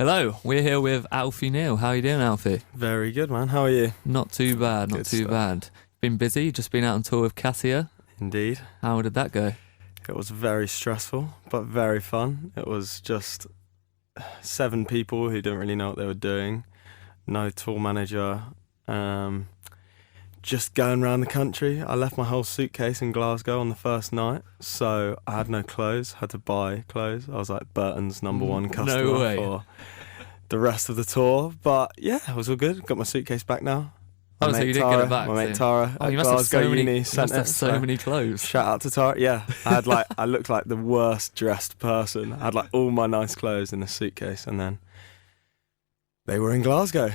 Hello, we're here with Alfie Neale. How are you doing, Alfie? Very good, man. How are you? Not too bad, not Good too stuff. bad. Been busy, just been out on tour with Cassia. Indeed. How did that go? It was very stressful, but very fun. It was just 7 people who didn't really know what they were doing. No tour manager. Just going around the country. I left my whole suitcase in Glasgow on the first night, so I had no clothes, had to buy clothes. I was like Burton's #1 customer No way. for the rest of the tour. But yeah, it was all good. Got my suitcase back now. Oh, so you didn't get it back, My mate so- Tara Oh, at you must have Glasgow so many. Uni You sent must have it, so many clothes. Shout out to Tara. Yeah, I looked like the worst dressed person. I had like all my nice clothes in a suitcase, and then they were in Glasgow.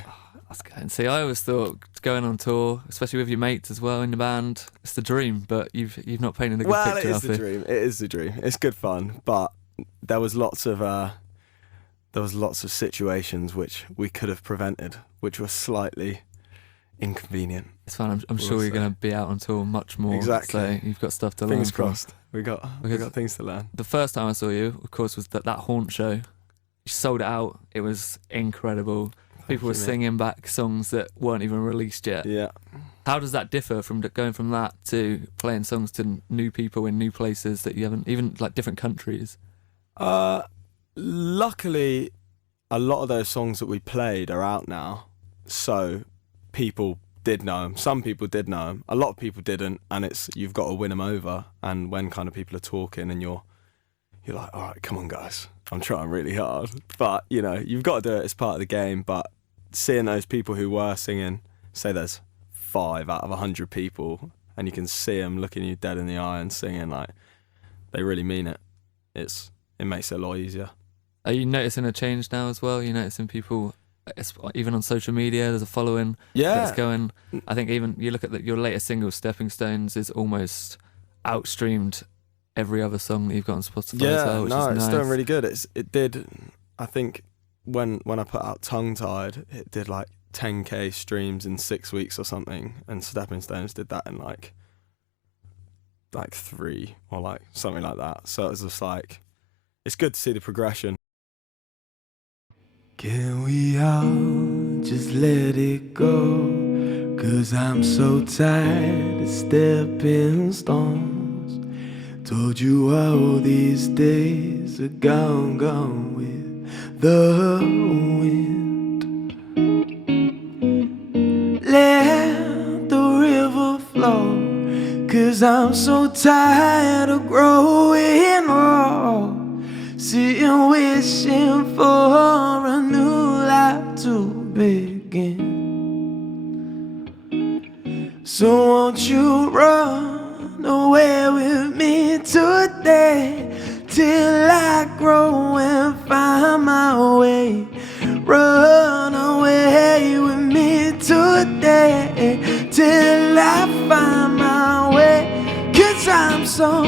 That's good. And see, I always thought going on tour, especially with your mates as well in the band, it's the dream. But you've not painted a good Well, picture, it is Alfie. the dream. It is the dream. It's good fun, but there was lots of situations which we could have prevented, which were slightly inconvenient. It's fine. I'm We'll sure you're see. going to be out on tour much more. Exactly. So you've got stuff to Fingers learn from. crossed. We got things to learn. The first time I saw you, of course, was that Haunt show. You sold it out. It was incredible. People were Thank you, mate. singing back songs that weren't even released yet. Yeah. How does that differ from going from that to playing songs to new people in new places that you haven't, even like different countries? Luckily, a lot of those songs that we played are out now, so people did know them. Some people did know them. A lot of people didn't, and you've got to win them over. And when kind of people are talking, and you're like, all right, come on, guys, I'm trying really hard. But you've got to do it as part of the game. But seeing those people who were singing, say there's 5 out of 100 people, and you can see them looking you dead in the eye and singing like they really mean it. It makes it a lot easier. Are you noticing a change now as well? Are you noticing people, even on social media, there's a following that's going. I think even you look at your latest single, Stepping Stones, is almost outstreamed every other song that you've got on Spotify as well, which is it's nice. doing really good. It did. I think when I put out Tongue Tied, it did like 10k streams in 6 weeks or something, and Stepping Stones did that in like 3 or like something like that. So it was just like, it's good to see the progression. Can we all just let it go? 'Cause I'm so tired of stepping stones. Told you all these days are gone with the wind. Let the river flow, 'cause I'm so tired of growing old. Sitting wishing for a new life to begin. So won't you run away with me today, till I grow and find my way. Run away with me today, till I find my way. 'Cause I'm so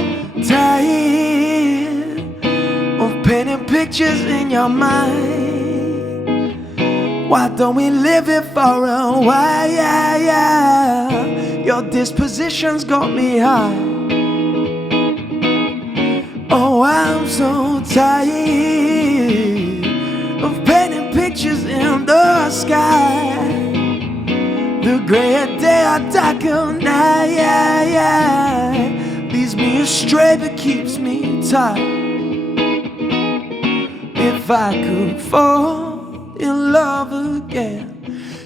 tired of painting pictures in your mind. Why don't we live it for a while? Your disposition's got me high. Oh, I'm so tired of painting pictures in the sky. The grey day or darker night leaves me astray but keeps me tight. If I could fall in love again.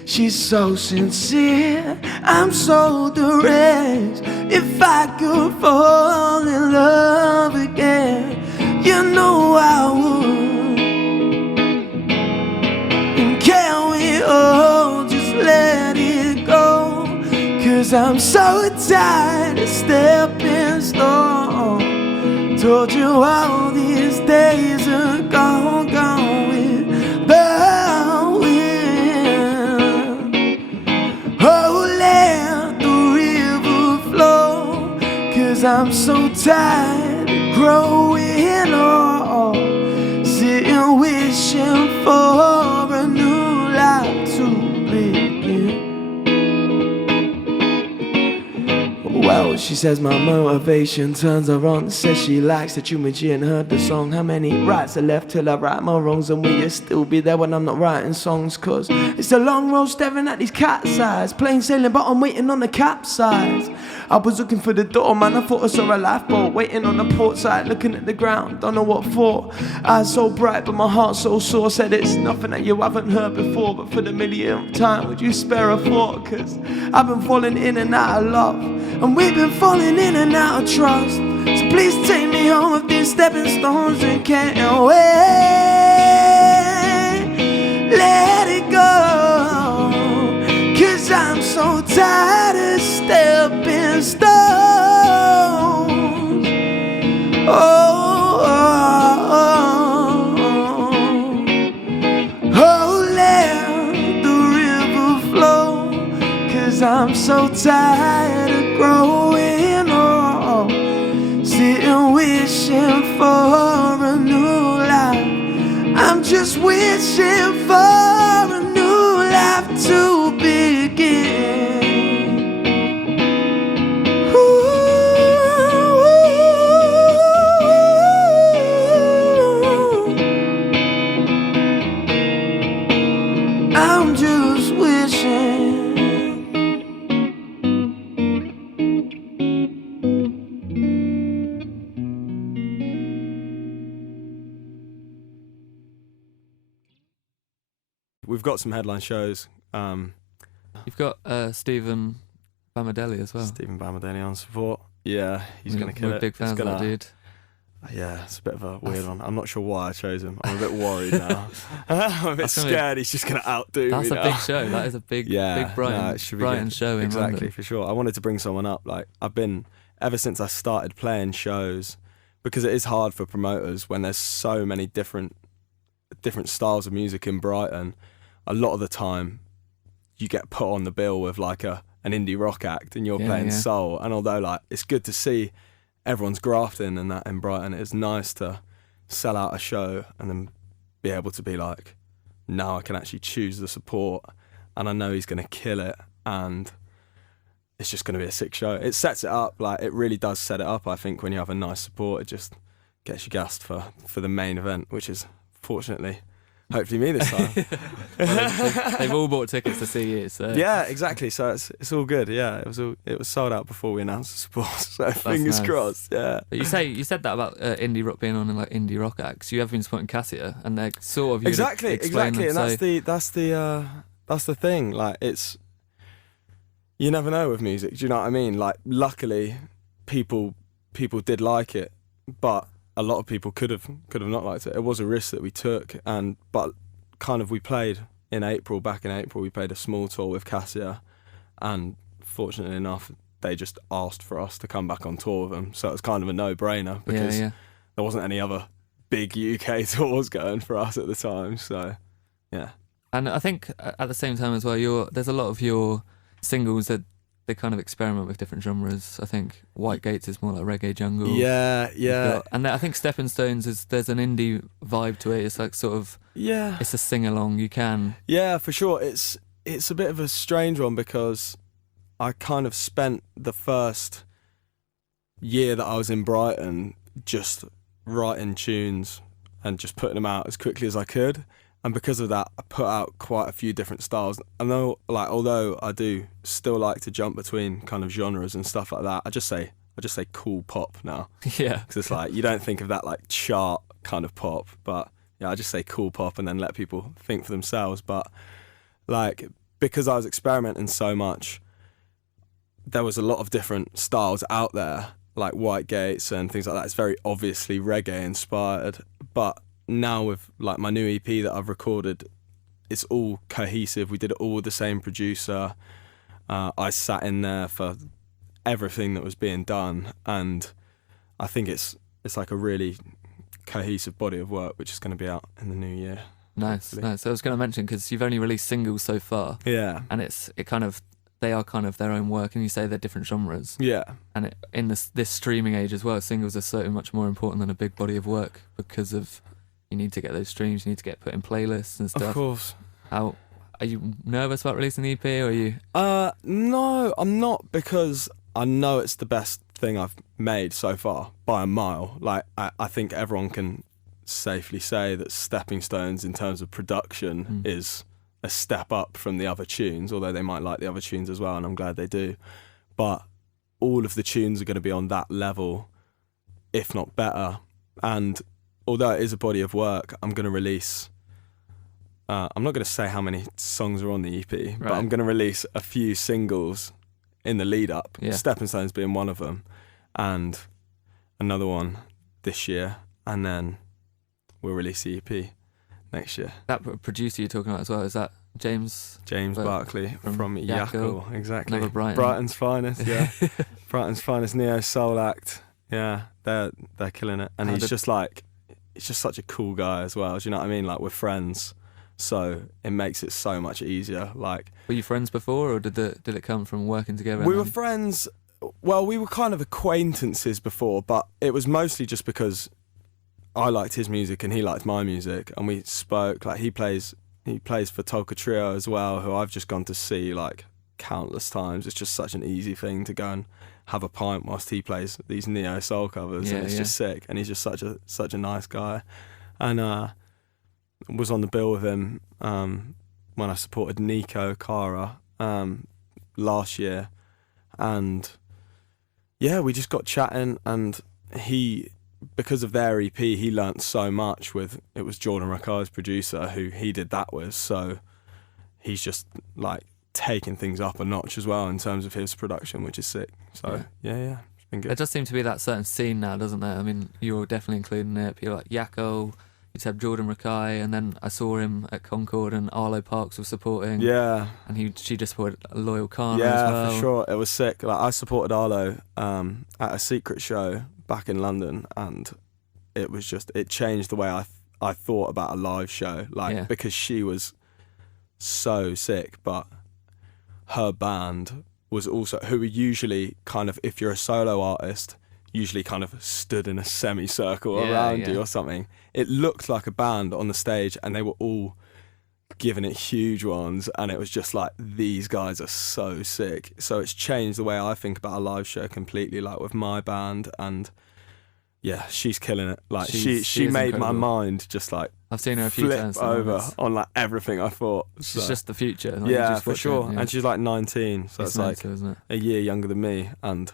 She's so sincere, I'm so direct. If I could fall in love again, you know I would. And can we all just let it go? 'Cause I'm so tired of stepping stone. Told you all these days are gone with the wind. Oh, let the river flow, 'cause I'm so tired of growing old. Sitting wishing for a new life to begin. Well, she She says my motivation turns her on. Says she likes the tune when she ain't heard the song. How many rights are left till I right my wrongs? And will you still be there when I'm not writing songs? Cause it's a long road staring at these cat's eyes. Plain sailing but I'm waiting on the capsize. I was looking for the door, man, I thought I saw a lifeboat. Waiting on the port side, looking at the ground, don't know what for. Eyes so bright but my heart so sore. Said it's nothing that you haven't heard before, but for the millionth time would you spare a thought? Cause I've been falling in and out of love, and we've been falling in and out of trust. So please take me home with these stepping stones and can't wait. Let it go, cause I'm so tired of stepping stones. Let the river flow, cause I'm so tired of growing old, sitting wishing for a new life. I'm just wishing for a new life to begin. I'm just wishing. We've got some headline shows. You've got Stephen Bamadelli as well. Stephen Bamadelli on support. Yeah, he's going to kill We're it. big fans of that dude. Yeah, it's a bit of a weird one. I'm not sure why I chose him. I'm a bit worried now. I'm a bit scared he's just going to outdo me. That's a big show. That is a big Brighton show in exactly, London. for sure. I wanted to bring someone up. Like, I've been, ever since I started playing shows, because it is hard for promoters when there's so many different styles of music in Brighton. A lot of the time, you get put on the bill with like an indie rock act, and you're playing soul. And although like it's good to see everyone's grafting and that in Brighton, it's nice to sell out a show and then be able to be like, now I can actually choose the support, and I know he's going to kill it, and it's just going to be a sick show. It sets it up, like it really does set it up. I think when you have a nice support, it just gets you gassed for the main event, which is fortunately hopefully me this time. They've all bought tickets to see you, so yeah, exactly. So it's all good. Yeah, it was sold out before we announced the support. So fingers crossed. Yeah. But you said that about indie rock being on in like indie rock acts. You have been supporting Cassia, and they're sort of exactly, and that's the thing. Like it's, you never know with music. Do you know what I mean? Like luckily, people did like it, but a lot of people could have not liked it. It was a risk that we took, but kind of we played back in April, we played a small tour with Cassia, and fortunately enough, they just asked for us to come back on tour with them. So it was kind of a no-brainer because there wasn't any other big UK tours going for us at the time. So, yeah. And I think at the same time as well, there's a lot of your singles that they kind of experiment with different genres. I think White Gates is more like reggae jungle. Yeah. And I think Stepping Stones there's an indie vibe to it. It's like sort of it's a sing along. You can for sure. It's a bit of a strange one because I kind of spent the first year that I was in Brighton just writing tunes and just putting them out as quickly as I could. And because of that, I put out quite a few different styles. I know, like, although I do still like to jump between kind of genres and stuff like that, I just say cool pop now. Yeah. Because it's like, you don't think of that like chart kind of pop, but yeah, I just say cool pop and then let people think for themselves. But like, because I was experimenting so much, there was a lot of different styles out there, like White Gates and things like that. It's very obviously reggae inspired, but now with like my new EP that I've recorded, it's all cohesive. We did it all with the same producer. I sat in there for everything that was being done, and I think it's like a really cohesive body of work, which is going to be out in the new year. Nice. So I was going to mention, because you've only released singles so far, and they are kind of their own work, and you say they're different genres. Yeah. And in this streaming age as well, singles are so much more important than a big body of work because of. You need to get those streams, you need to get put in playlists and stuff. Of course. Are you nervous about releasing the EP, or are you? No, I'm not, because I know it's the best thing I've made so far by a mile. Like, I think everyone can safely say that Stepping Stones in terms of production is a step up from the other tunes, although they might like the other tunes as well, and I'm glad they do. But all of the tunes are going to be on that level, if not better. And although it is a body of work, I'm going to release... I'm not going to say how many songs are on the EP, but I'm going to release a few singles in the lead up, Stepping Stones being one of them, and another one this year, and then we'll release the EP next year. That producer you're talking about as well, is that James Barclay from Yackle, exactly. Another Brighton. Brighton's finest, yeah. Brighton's finest neo soul act. Yeah, they're killing it, and he's just such a cool guy as well. Do you know what I mean? Like, we're friends, so it makes it so much easier. Like, were you friends before, or did it come from working together? We were friends. Well, we were kind of acquaintances before, but it was mostly just because I liked his music and he liked my music, and we spoke. Like, he plays for Tolka Trio as well, who I've just gone to see like countless times. It's just such an easy thing to go and have a pint whilst he plays these neo soul covers, and it's just sick. And he's just such a nice guy, and was on the bill with him when I supported Nico Cara last year, and we just got chatting, and he, because of their EP, he learnt so much with, it was Jordan Rakai's producer who he did that with, so he's just like taking things up a notch as well in terms of his production, which is sick. So yeah, it's been good. There does seem to be that certain scene now, doesn't there? I mean, you're definitely including it. You're like Yakko, you'd have Jordan Rakai, and then I saw him at Concord, and Arlo Parks was supporting. Yeah. And she just supported Loyal Khan as well. Yeah, for sure. It was sick. Like, I supported Arlo at a secret show back in London, and it changed the way I thought about a live show. Like, because she was so sick, but her band was also, who were usually kind of, if you're a solo artist, usually kind of stood in a semicircle around you or something. It looked like a band on the stage, and they were all giving it huge ones, and it was just like, these guys are so sick. So it's changed the way I think about a live show completely, like with my band, and yeah, she's killing it. Like, she made incredible. My mind just like, I've seen her a few times over on like everything I thought. She's just the future. Like, for sure. And she's like 19, so it's like isn't it? A year younger than me, and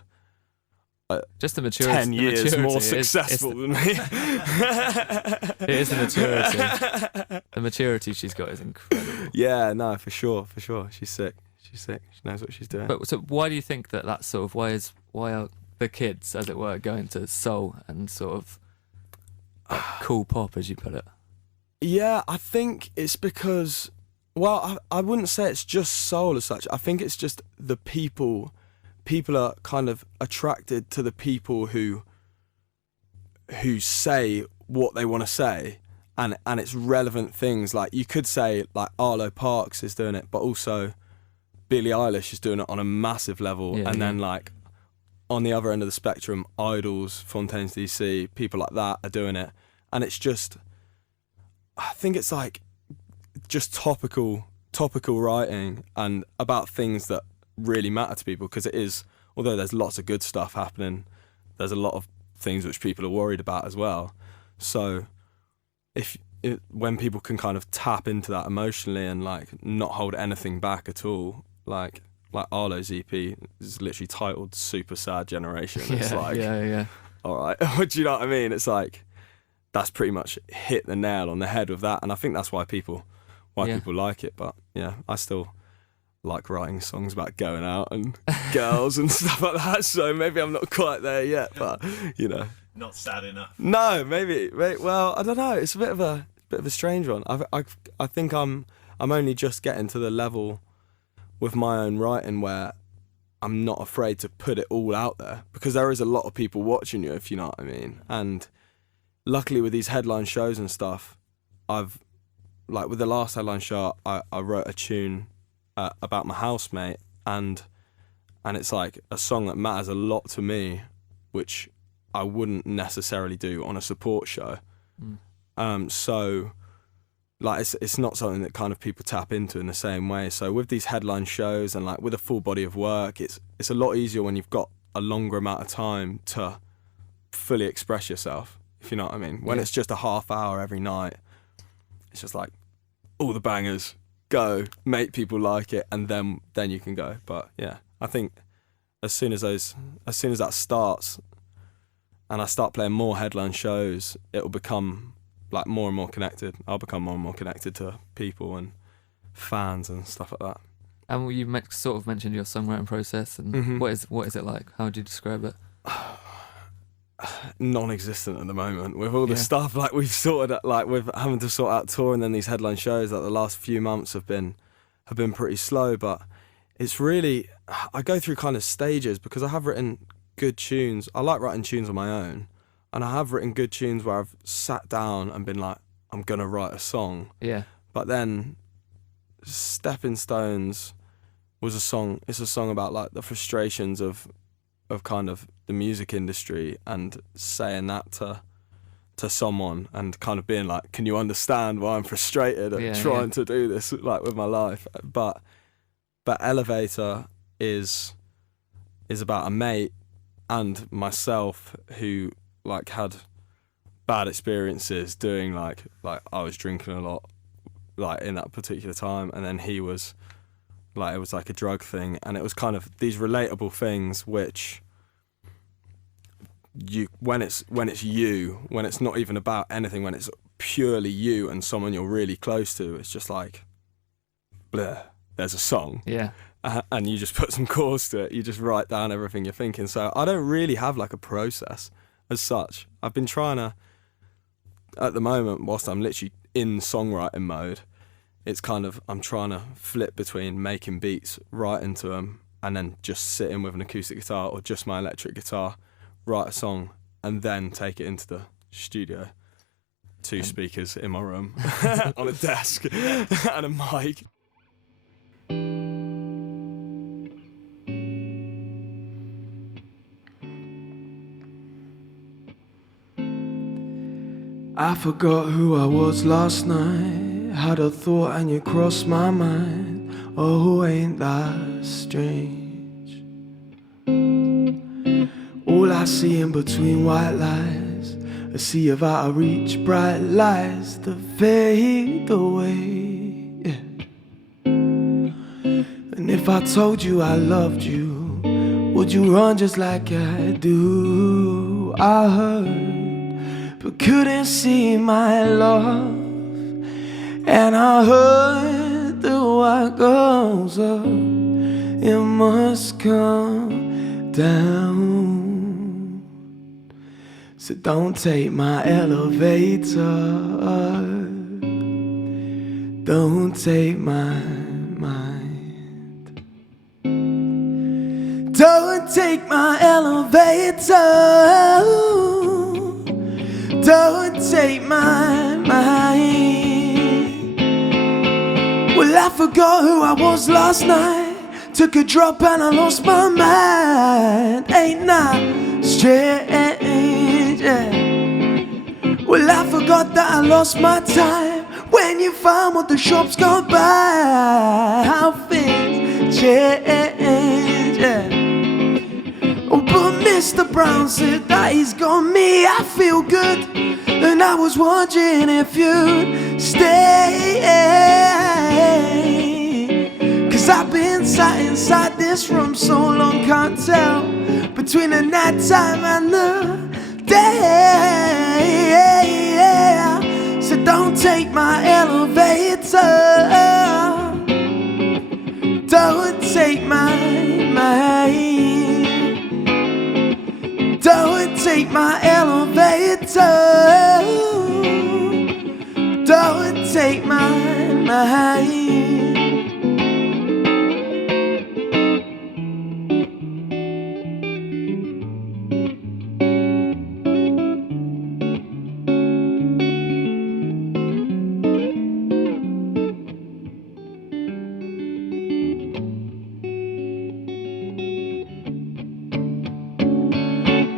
just the maturity. 10 years more successful than me. It is the maturity. The maturity she's got is incredible. Yeah, no, for sure. She's sick. She knows what she's doing. But so why do you think that's sort of, why are the kids, as it were, going to soul and sort of like cool pop, as you put it? Yeah, I think it's because, well, I wouldn't say it's just soul as such. I think it's just the people are kind of attracted to the people who say what they want to say, and it's relevant things. Like, you could say like Arlo Parks is doing it, but also Billie Eilish is doing it on a massive level, then like on the other end of the spectrum, Idols, Fontaines DC, people like that are doing it, and it's just, I think it's like just topical writing and about things that really matter to people, because it is, although there's lots of good stuff happening, there's a lot of things which people are worried about as well. So when people can kind of tap into that emotionally and like not hold anything back at all, like Arlo's EP is literally titled Super Sad Generation. It's like, all right, do you know what I mean? It's like, that's pretty much hit the nail on the head with that, and I think that's why people like it. But yeah, I still like writing songs about going out and girls and stuff like that, so maybe I'm not quite there yet, but you know, not sad enough. No, maybe. Well, I don't know. It's a bit of a strange one. I think I'm only just getting to the level with my own writing where I'm not afraid to put it all out there, because there is a lot of people watching you, if you know what I mean. And luckily with these headline shows and stuff, I've, like with the last headline show, I wrote a tune about my housemate, and it's like a song that matters a lot to me, which I wouldn't necessarily do on a support show. So like it's not something that kind of people tap into in the same way. So with these headline shows and like with a full body of work, it's a lot easier when you've got a longer amount of time to fully express yourself, if you know what I mean. When it's just a half hour every night, it's just like all the bangers, go, make people like it, and then you can go. But yeah, I think as soon as that starts and I start playing more headline shows, it'll become like more and more connected. I'll become more and more connected to people and fans and stuff like that. And you sort of mentioned your songwriting process, and what is it like? How would you describe it? Non-existent at the moment with all the stuff like we've sorted out, like with having to sort out tour and then these headline shows. Like the last few months have been pretty slow, but it's really, I go through kind of stages because I have written good tunes. I like writing tunes on my own, and I have written good tunes where I've sat down and been like, I'm gonna write a song. Yeah. But then Stepping Stones was a song. It's a song about like the frustrations of kind of the music industry, and saying that to someone and kind of being like, can you understand why I'm frustrated at trying to do this like with my life? But Elevator is about a mate and myself who like had bad experiences doing like I was drinking a lot like in that particular time, and then he was like, it was like a drug thing, and it was kind of these relatable things which when it's not even about anything, when it's purely you and someone you're really close to, it's just like, bleh, there's a song. Yeah. And you just put some chords to it. You just write down everything you're thinking. So I don't really have like a process as such. I've been trying to, at the moment, whilst I'm literally in songwriting mode, it's kind of, I'm trying to flip between making beats, writing to them, and then just sitting with an acoustic guitar or just my electric guitar, write a song, and then take it into the studio. 2 speakers in my room, on a desk, and a mic. I forgot who I was last night. Had a thought and you crossed my mind. Oh, ain't that strange? All I see in between white lies, a sea of out of reach bright lights that fade away. Yeah. And if I told you I loved you, would you run just like I do? I heard, but couldn't see my love. And I heard that what goes up, it must come down. So don't take my elevator, don't take my mind. Don't take my elevator, don't take my mind. Well, I forgot who I was last night. Took a drop and I lost my mind. Ain't that strange? Yeah. Well, I forgot that I lost my time when you found what the shops gone by. How things change. Yeah. Oh, but Mr. Brown said that he's got me. I feel good, and I was wondering if you'd stay. 'Cause I've been sat inside this room so long, can't tell between the night time and the day. So don't take my elevator, don't take my mind. Don't take my elevator, don't take my mind.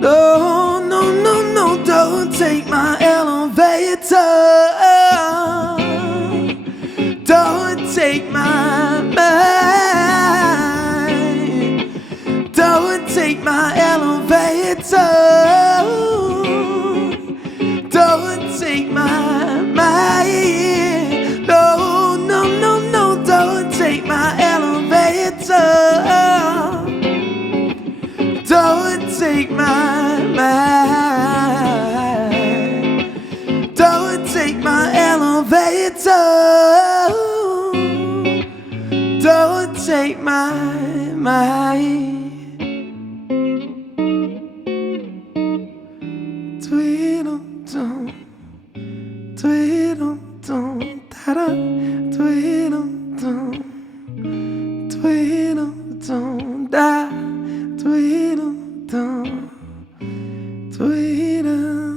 No, no, no, no, don't take my elevator, take my no, no, no, no, don't take my elevator. Don't take my don't take my elevator. Don't take my Tweedledum, tweedledum, da-da, tweedledum, tweedledum, da, tweedledum, tweedledum.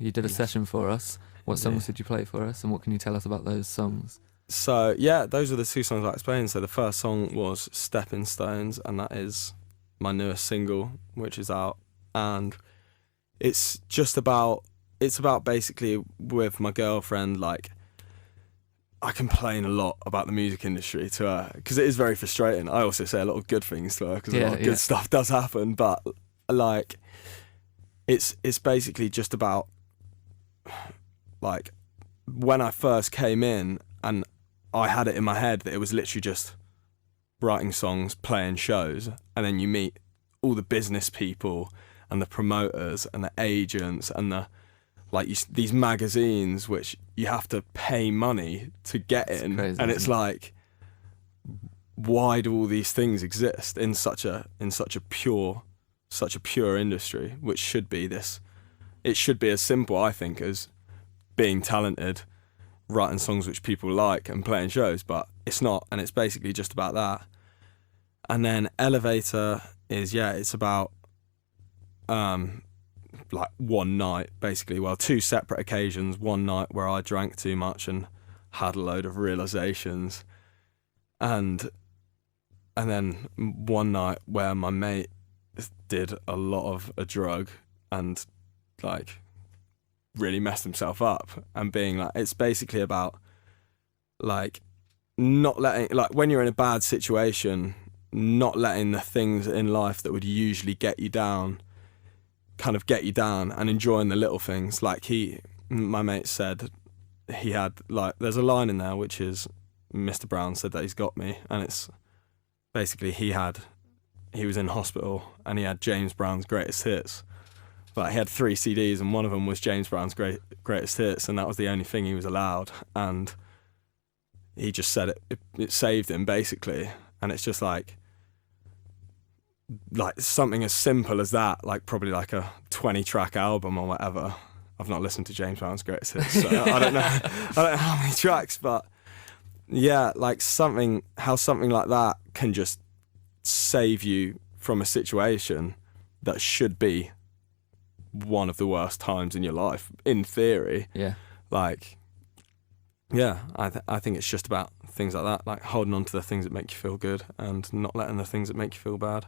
You did a session for us. What songs did you play for us, and what can you tell us about those songs? So, yeah, those are the two songs I explained. So the first song was Stepping Stones, and that is my newest single, which is out. And it's about basically with my girlfriend, like, I complain a lot about the music industry to her, because it is very frustrating. I also say a lot of good things to her, because a lot of good stuff does happen. But, like, it's basically just about, like, when I first came in and I had it in my head that it was literally just writing songs, playing shows, and then you meet all the business people and the promoters and the agents and the, like, these magazines which you have to pay money to get in. Crazy, and it's like, why do all these things exist in such a pure industry, which should be this? It should be as simple, I think, as being talented, writing songs which people like and playing shows, but it's not, and it's basically just about that. And then Elevator is, it's about like one night, basically, well, two separate occasions. One night where I drank too much and had a load of realizations, and then one night where my mate did a lot of a drug and, like, really messed himself up, and being like, it's basically about, like, not letting, like, when you're in a bad situation, not letting the things in life that would usually get you down kind of get you down, and enjoying the little things. Like, my mate said he had, like, there's a line in there which is, Mr. Brown said that he's got me, and it's basically he was in hospital and he had James Brown's greatest hits. Like, he had 3 CDs and one of them was James Brown's greatest hits, and that was the only thing he was allowed. And he just said it saved him, basically. And it's just like something as simple as that, like probably like a 20-track album or whatever. I've not listened to James Brown's greatest hits, so I don't know how many tracks, but yeah, like how something like that can just save you from a situation that should be one of the worst times in your life, in theory. Yeah. Like, yeah, I think it's just about things like that, like holding on to the things that make you feel good and not letting the things that make you feel bad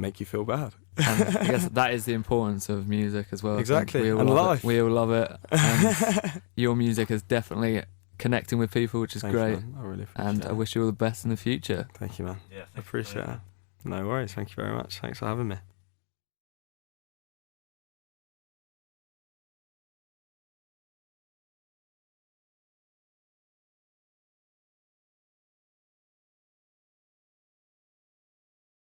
make you feel bad. And I guess that is the importance of music as well. Exactly, we all and love life. It. We all love it. And your music is definitely connecting with people, which is Thank great. You, I really appreciate and it. I wish you all the best in the future. Thank you, man. Yeah, I appreciate it. No worries. Thank you very much. Thanks for having me.